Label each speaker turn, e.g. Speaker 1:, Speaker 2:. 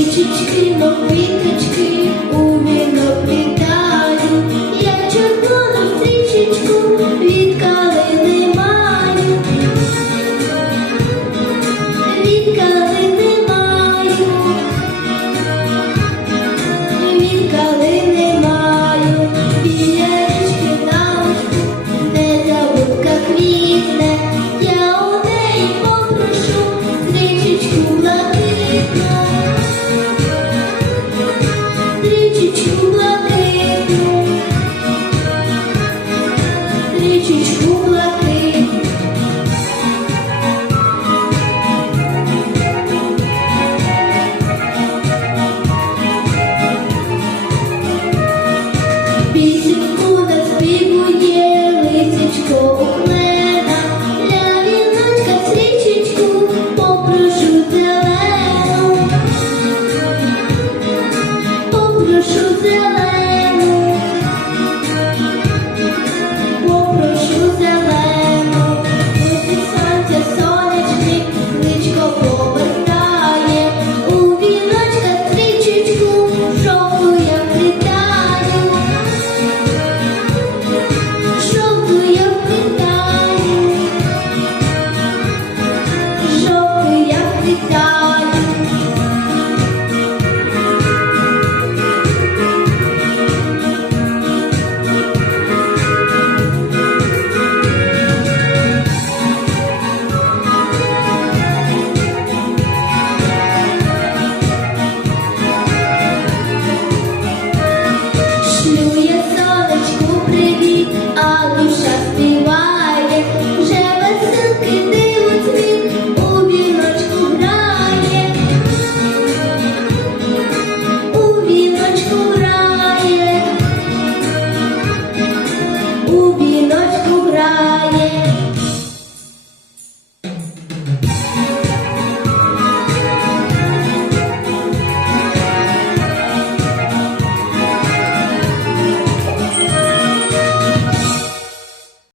Speaker 1: Peaches cream, oh Peaches cream.